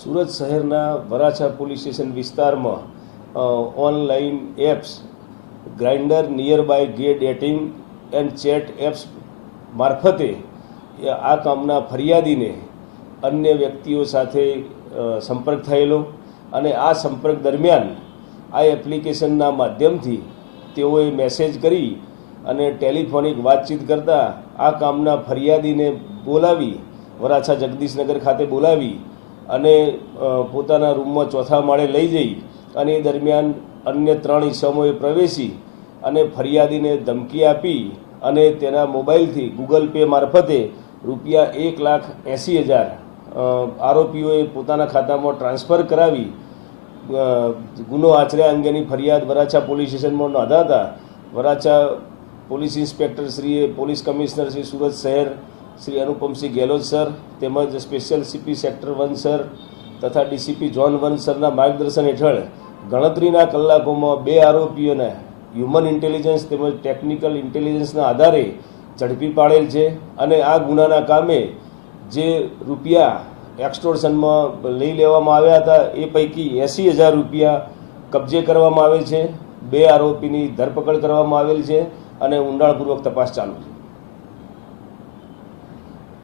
સુરત શહેરના Varachha police station વિસ્તારમાં online apps, Grindr nearby gay dating and chat apps મારફતે આ કામના ફરિયાદીને અન્ય વ્યક્તિઓ સાથે સંપર્ક થયેલો અને આ સંપર્ક દરમિયાન આ એપ્લિકેશનના માધ્યમથી તેઓએ મેસેજ કરી અને ટેલિફોનિક વાતચીત કરતા આ કામના ફરિયાદીને બોલાવી, વરાછા જગદીશનગર ખાતે બોલાવી અને પોતાના રૂમમાં ચોથા માળે લઈ જઈ અને એ દરમિયાન અન્ય ત્રણ ઈસમોએ પ્રવેશી અને ફરિયાદીને ધમકી આપી અને તેના મોબાઈલથી ગૂગલ પે મારફતે રૂપિયા એક લાખ એંસી હજાર આરોપીઓએ પોતાના ખાતામાં ટ્રાન્સફર કરાવી ગુનો આચર્યા અંગેની ફરિયાદ વરાછા પોલીસ સ્ટેશનમાં નોંધાતા વરાછા પોલીસ ઇન્સ્પેક્ટર શ્રીએ પોલીસ કમિશનર શ્રી સુરત શહેર શ્રી અનુપમસિંહ ગેહલોત સર, તેમજ special CP sector one sir તથા ડીસીપી જોન વન સરના માર્ગદર્શન હેઠળ ગણતરીના કલાકોમાં બે આરોપીઓને હ્યુમન ઇન્ટેલિજન્સ તેમજ ટેકનિકલ ઇન્ટેલિજન્સના આધારે ઝડપી પાડેલ છે અને આ ગુનાના કામે જે રૂપિયા એક્સટોર્શનમાં લઈ લેવામાં આવ્યા હતા, એ પૈકી એંસી હજાર રૂપિયા કબજે કરવામાં આવેલ છે. બે આરોપીની ધરપકડ કરવામાં આવેલ છે અને ઊંડાણપૂર્વક તપાસ ચાલુ છે.